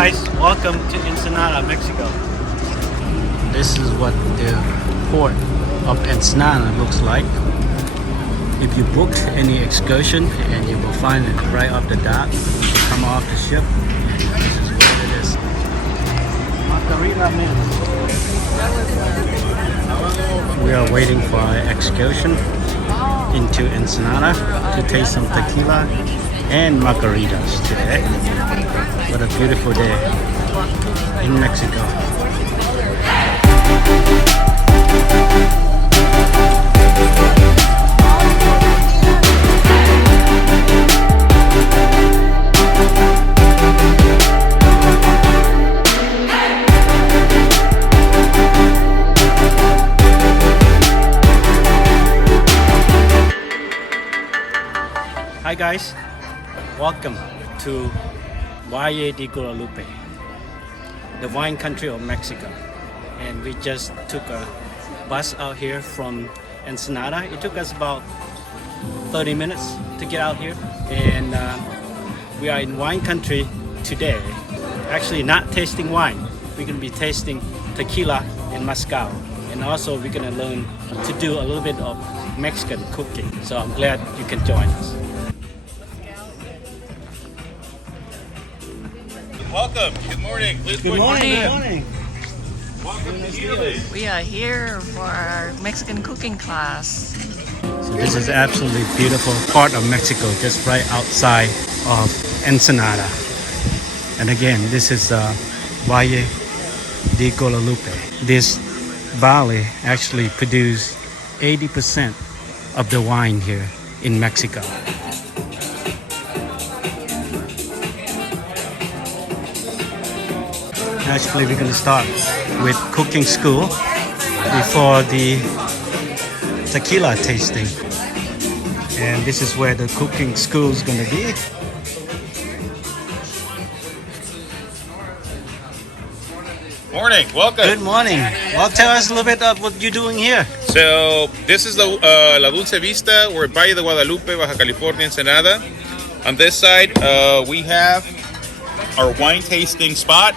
guys, welcome to Ensenada, Mexico. This is what the port of Ensenada looks like. If you booked any excursion, and you will find it right off the dock, you come off the ship, and this is what it is. Margarita Madness. We are waiting for our excursion into Ensenada to taste some tequila and margaritas today. What a beautiful day in Mexico. Hi guys, welcome to Valle de Guadalupe, the wine country of Mexico. And we just took a bus out here from Ensenada. It took us about 30 minutes to get out here. And we are in wine country today. Actually not tasting wine. We're gonna be tasting tequila and mezcal. And also we're gonna learn to do a little bit of Mexican cooking. So I'm glad you can join us. Welcome. Good morning. Good morning. Good morning. Welcome to Chile. We are here for our Mexican cooking class. So this is absolutely beautiful part of Mexico, just right outside of Ensenada. And again, this is Valle de Guadalupe. This valley actually produces 80% of the wine here in Mexico. Actually, we're going to start with cooking school before the tequila tasting. And this is where the cooking school is going to be. Morning. Welcome. Good morning. Well, tell us a little bit of what you're doing here. So this is the La Dulce Vista. We're at Valle de Guadalupe, Baja California, Ensenada. On this side, we have our wine tasting spot.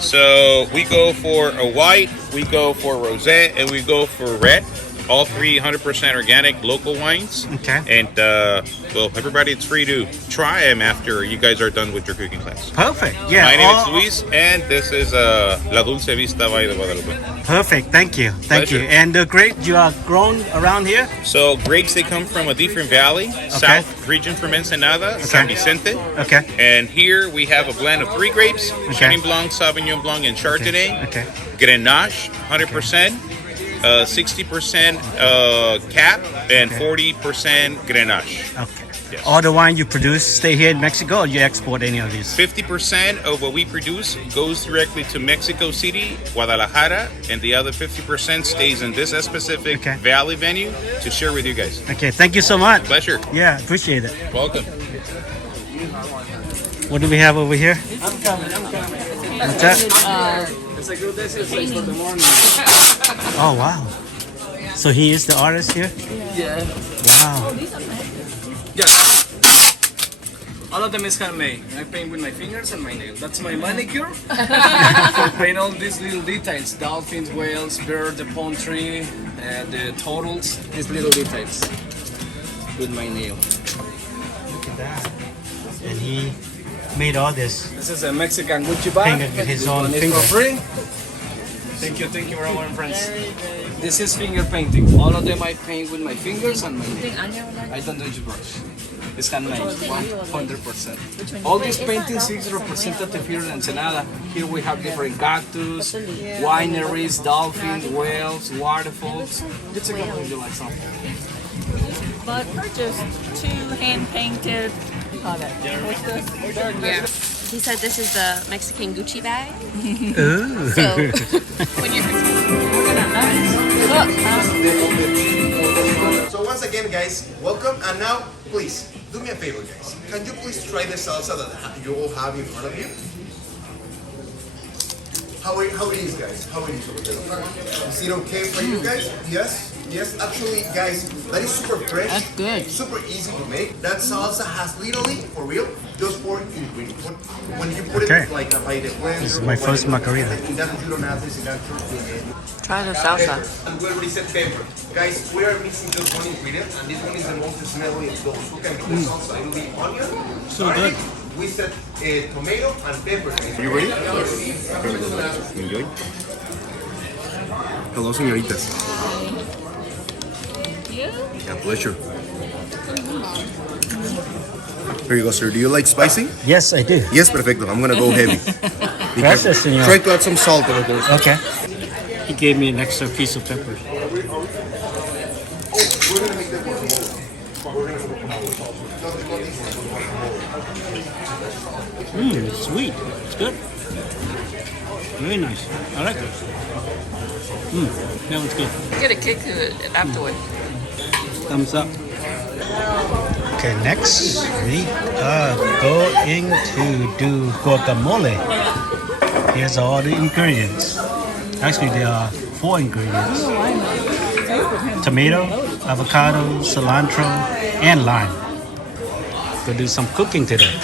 So we go for a white, we go for rosé, and we go for red. All three 100% organic local wines. Okay. And well, everybody, it's free to try them after you guys are done with your cooking class. Perfect. Yeah. My name is Luis, and this is La Dulce Vista Valle de Guadalupe. Perfect. Thank you. Thank you. Pleasure. And the grapes you are grown around here? So grapes, they come from a different valley, south region from Ensenada, San Vicente. Okay. And here we have a blend of three grapes, Chenin Blanc, Sauvignon Blanc, and Chardonnay. Okay. Grenache, 100%, 60% cap, and 40% Grenache. Okay. Yes. All the wine you produce stay here in Mexico, or you export any of these? 50% of what we produce goes directly to Mexico City, Guadalajara, and the other 50% stays in this specific valley venue to share with you guys. Okay, thank you so much. Pleasure. Yeah, appreciate it. Welcome. What do we have over here? I'm coming. What's that? It's a good day for the morning. Oh, wow. So he is the artist here? Yeah. Wow. Yeah. All of them is handmade. I paint with my fingers and my nails. That's my manicure. So I paint all these little details. Dolphins, whales, bird, the palm tree, the turtles. These little details with my nail. Look at that. And he made all this. This is a Mexican Gucci bag. Painted with his own One is finger. for free. Thank you very much, friends. This is finger painting. All of them I paint with my fingers and my nail. I don't use brush. It's handmade, 100%. All these paintings is representative here in Ensenada. Here we have different cactus, wineries, dolphins, whales, waterfalls. Let's take a look if you like something. But purchased 2 hand-painted Yeah. He said this is the Mexican Gucci bag. Ooh. So when you're So once again, guys, welcome. And now, please, do me a favor, guys. Can you please try the salsa that you all have in front of you? How it is, guys? How it is over there? Is it okay for you guys? Yes? Yes, actually, guys, that is super fresh. That's good. Super easy to make. That salsa has literally, for real, just 4 ingredients. When you put Okay. it like by the blender, This is my first margarita. you don't have this, Try the salsa. and we already said pepper. Guys, we are mixing just one ingredient, and this one is the most smelly of those. Who can make the salsa? It will be onion, So garlic, good. we said tomato and pepper. You ready? Enjoy. Hello, señoritas. A pleasure. Here you go, sir. Do you like spicy? Yes, I do. Yes, perfecto. I'm gonna go heavy. Gracias, señor. Try to add some salt in it. Okay. He gave me an extra piece of pepper. It's sweet. It's good. Very nice. I like it. That one's good. Get a kick to it afterward. Thumbs up. Okay, next we are going to do guacamole. Here's all the ingredients. Actually, there are 4 ingredients. Tomato, avocado, cilantro, and lime. Go do some cooking today.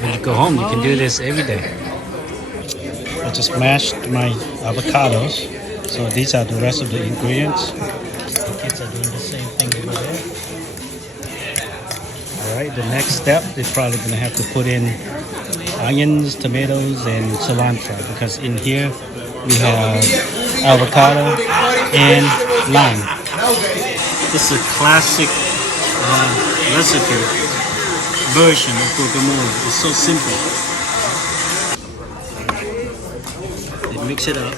When you go home, you can do this every day. I just mashed my avocados. So these are the rest of the ingredients. The kids are doing the same thing over there. Alright, the next step is probably going to have to put in onions, tomatoes, and cilantro because in here we have avocado and lime. This is a classic recipe version of guacamole. It's so simple. They mix it up.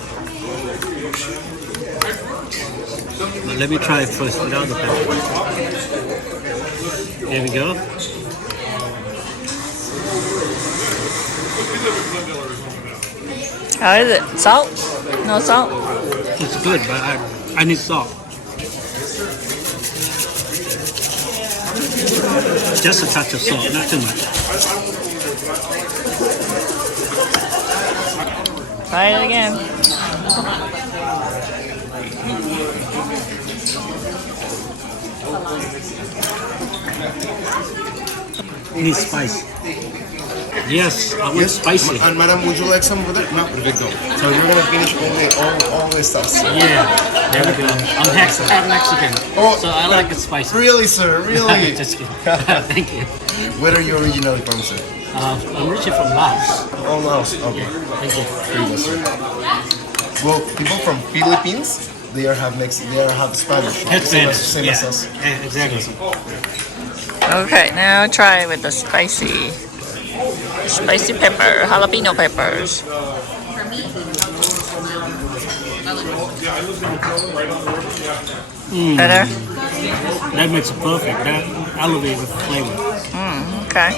But let me try it first without the pepper. There we go. How is it? Salt? No salt? It's good, but I need salt. Just a touch of salt, not too much. Try it again. Need spice. Yes, I want spicy. And madam, would you like some with it? No, perfecto. So we're gonna finish all the stuff. Yeah, there we go. I'm half Mexican, Oh, so I like it spicy. Really, sir? Really? Just kidding. Thank you. Where are you originally from, sir? I'm originally from Laos. Oh, Laos. Okay. Thank you. Here you go, sir. Well, people from Philippines, they are have Spanish. It's Same as us. Yeah, exactly. Okay, now try with the spicy pepper, jalapeno peppers. Better? That makes it perfect. That elevates the flavor. Okay.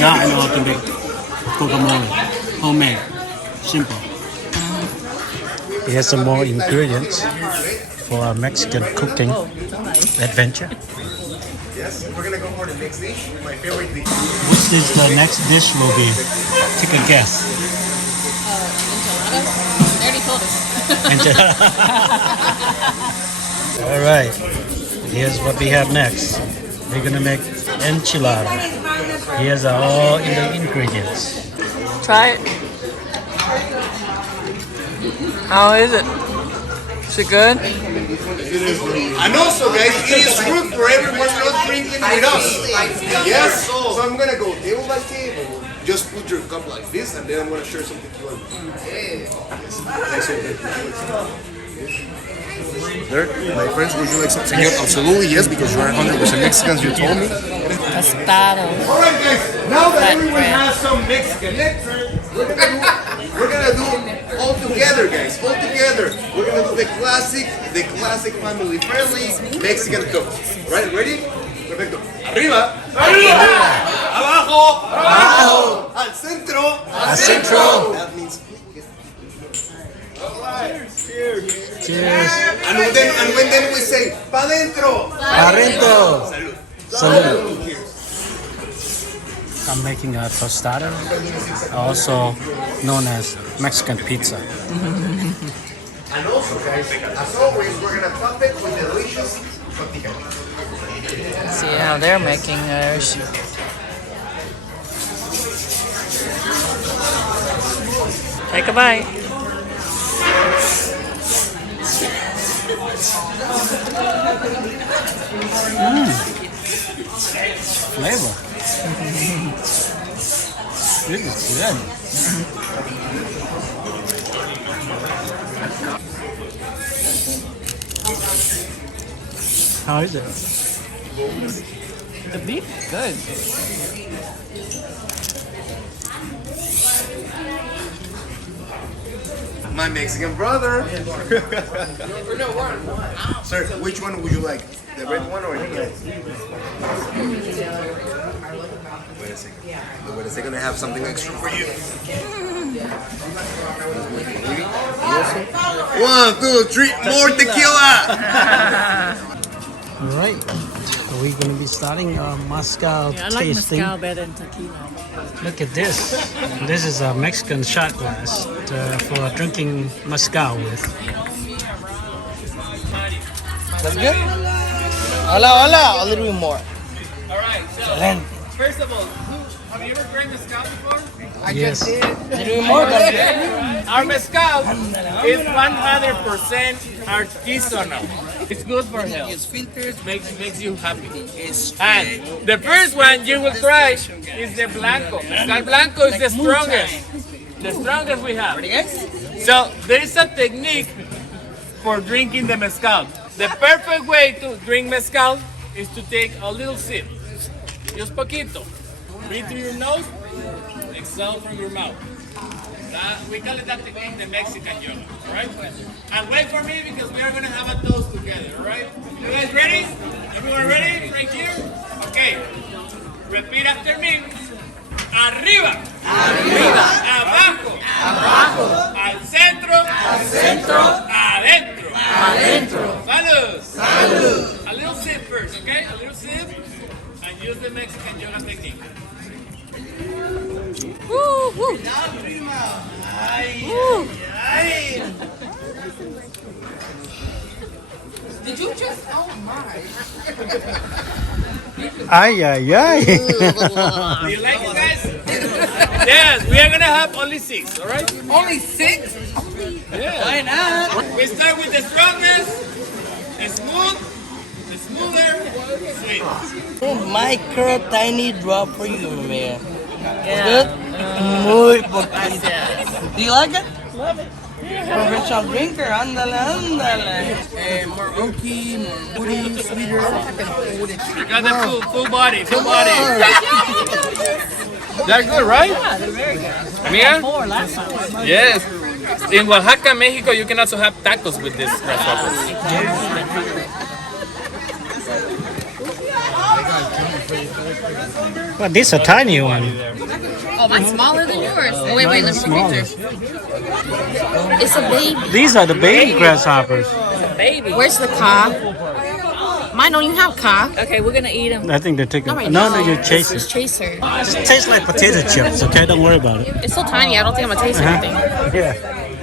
Now I know how to make guacamole. Homemade. Simple. Here's some more ingredients for our Mexican cooking adventure. Yes, we're gonna go for the next dish. My favorite dish. Which is the next dish will be? Take a guess. Enchiladas. They already told us. All right. Here's what we have next. We're gonna make enchilada. Here's all in the ingredients. Try it. How is it? Is it good? And also, guys, it is good for everyone not drinking with us. Yes. So I'm gonna go table by table. Just put your cup like this, and then I'm gonna share some tequila. There, my friends, would you like some señor? Absolutely, yes, because you're 100% Mexicans, you told me. Tostado. Alright guys, now that everyone has some Mexican, we're gonna do all together, guys, all together. We're gonna do the classic family friendly Mexican cook. Right, ready? Perfecto. Arriba. Arriba. Abajo. Abajo. Al centro. Al centro. That means Cheers. and then we say pa dentro. Barrento. Salud. Salud. I'm making a tostada, also known as Mexican pizza. And also, guys, as always, we're gonna top it with delicious tortilla. See how they're making theirs. Take a bite. Flavor. This is good. How is it? The beef is good. My Mexican brother. Sir, which one would you like? The red one or the yellow? Wait a second. Wait a second, I have something extra for you. 1, 2, 3, more tequila! All right. So we're going to be starting our mezcal I like tasting. mezcal better than tequila. Look at this. This is a Mexican shot glass for drinking mezcal with. That's good? Hola, a little bit more. Alright, so first of all, have you ever drank mezcal before? Yes. A little bit more, that's good. Our mezcal is 100% artisanal. It's good for health. It's filtered. Makes you happy. It's And the first one you will try is the Blanco. Mezcal Blanco is the strongest. The strongest we have. So there is a technique for drinking the mezcal. The perfect way to drink mezcal is to take a little sip. Just poquito. Breathe through your nose, exhale from your mouth. We call it that technique the Mexican yoga, alright? And wait for me because we are going to have a toast together, alright? You guys ready? Everyone ready? Right here? Okay. Repeat after me. Arriba. Arriba. Abajo. Abajo. Al centro. Al centro. Adentro. Adentro. Salud. Salud. A little sip first, okay? A little sip. And use the Mexican yoga technique. Woo, woo. Woo. Did you just? Oh my! Ay, ay, ay. Do you like it, guys? Yes, we are gonna have only 6, alright? Only 6? Yeah. Why not? We start with the strongest, the smooth, the smoother, sweet. Micro tiny drop for you, man. Yeah. Good? Muy poquito. Gracias. Do you like it? Love it. Professional drinker, ándale, ándale. More oaky, more woody, sweeter. You got the full body, full body. They're good, right? Yeah, they're very good. Mia? 4 last time. Yes. In Oaxaca, Mexico, you can also have tacos with this grasshoppers. Well, this is a tiny one. Oh, mine's smaller than yours. Oh, wait, let me take Smaller. pictures. It's a baby. These are the baby grasshoppers. Baby. Where's the car? Mine don't even have car. Okay, we're gonna eat them. I think they're taking. All right, No, you're It's chasing. Chaser. It just tastes like potato chips. Okay, don't worry about it. It's so tiny. I don't think I'm gonna taste anything. Yeah.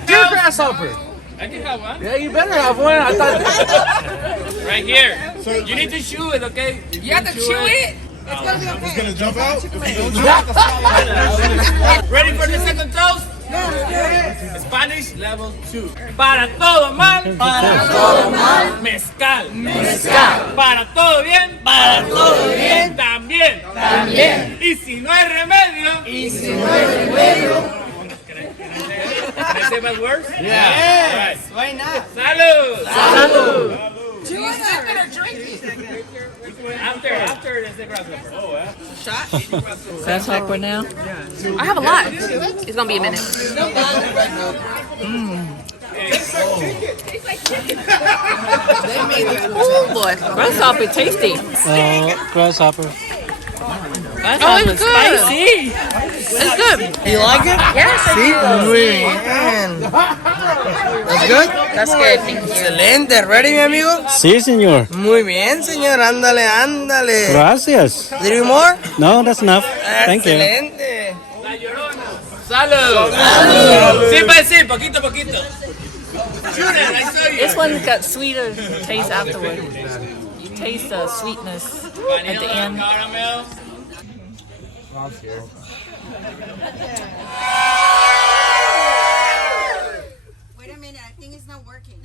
Your grasshopper. I can have one. Yeah, you better have one. I thought. Right here. You need to chew it, okay? You have to chew it. It's gonna jump out? Ready for the second toast? Spanish level 2. Para todo mal. Para todo mal. Mezcal. Mezcal. Para todo bien. Para todo bien. También. También. Y si no hay remedio. Y si no hay remedio. Can I say bad words? Yeah. Yes. Why not? Salud. Salud. You like it or drink it? After is the grasshopper. Oh, yeah. Grasshopper now. I have a lot. It's gonna be a minute. Oh boy, grasshopper tasty. Grasshopper. I That Oh, was it's good. spicy. It's good. You like it? Yes, I Sí, do. muy bien. That's good? That's good. Thank you. Excelente. Ready, mi amigo? Sí, señor. Muy bien, señor. Ándale, ándale. Gracias. Little more? No, that's enough. Thank you. Excelente. Salud. Sí, pues sí, poquito, poquito. This one's got sweeter taste afterward. You taste the sweetness at the end. Wait a minute, I think it's not working.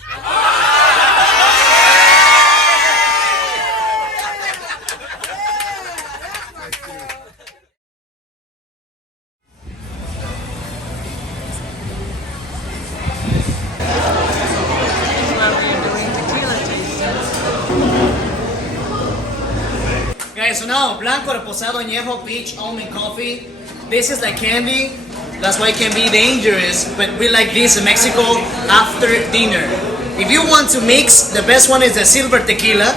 Guys, so now blanco, reposado, añejo, peach, almond coffee. This is like candy. That's why it can be dangerous. But we like this in Mexico after dinner. If you want to mix, the best one is the silver tequila.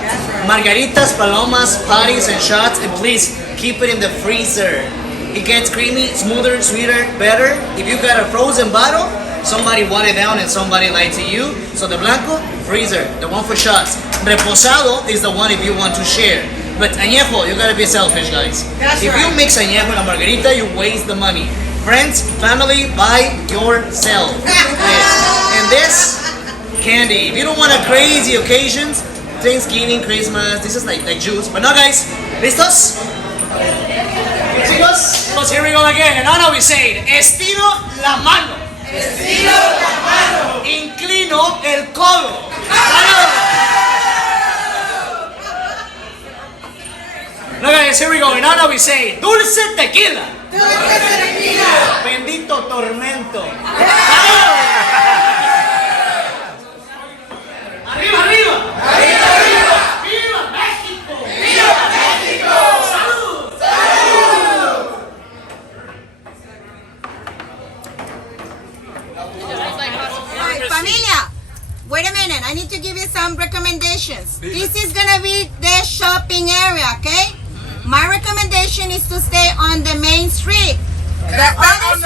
Margaritas, palomas, patties, and shots. And please keep it in the freezer. It gets creamy, smoother, sweeter, better. If you got a frozen bottle, somebody watered down and somebody lied to you. So the blanco, freezer, the one for shots. Reposado is the one if you want to share. But añejo, you gotta be selfish, guys. If you mix añejo and a margarita, you waste the money. Friends, family, buy yourself. And this candy. If you don't want a crazy occasions, Thanksgiving, Christmas, this is like juice. But no, guys, listos? Chicos, here we go again. And now we say, estiro la mano. Estiro la mano. Inclino el codo. No, guys, here we go. And now we say, dulce tequila. Dulce tequila. Bendito tormento. Arriba, arriba. Arriba, arriba. Viva México. Viva México. Salud. Salud. Alright, familia, wait a minute. I need to give you some recommendations. This is gonna be the shopping area, okay? My recommendation is to stay on the main street. The other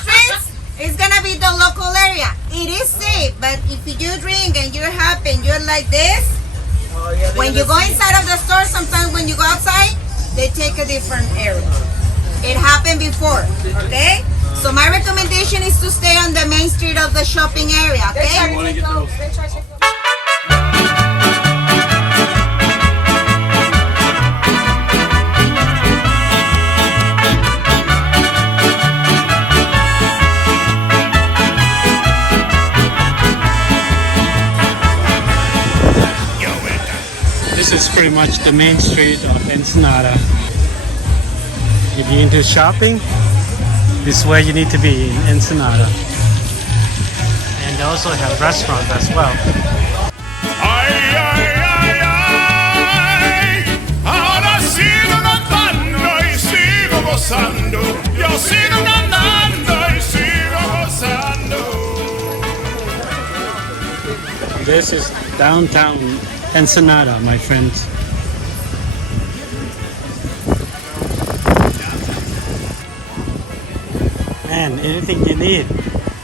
streets is gonna be the local area. It is safe, but if you drink and you're happy and you're like this, when you go inside of the store, sometimes when you go outside, they take a different area. It happened before, okay? So my recommendation is to stay on the main street of the shopping area, okay? This is pretty much the main street of Ensenada. If you're into shopping, this is where you need to be in Ensenada. And they also have restaurants as well. Ay, ay, ay, ay, ahora sigo cantando y sigo gozando. Yo sigo cantando y sigo gozando. This is downtown Ensenada, my friends. Man, anything you need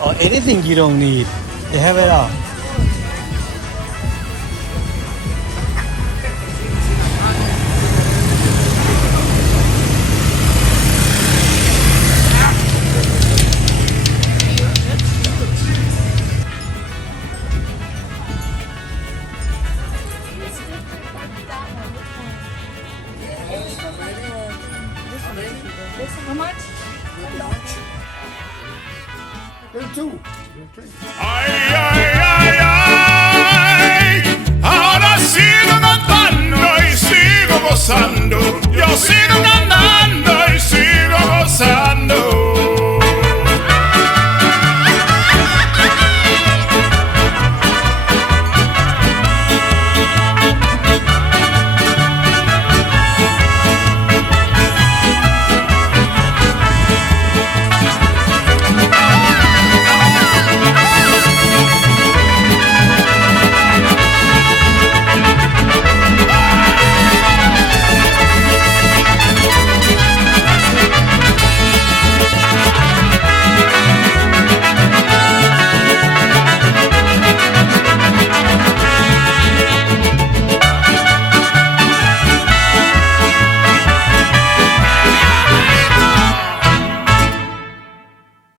or anything you don't need, they have it all.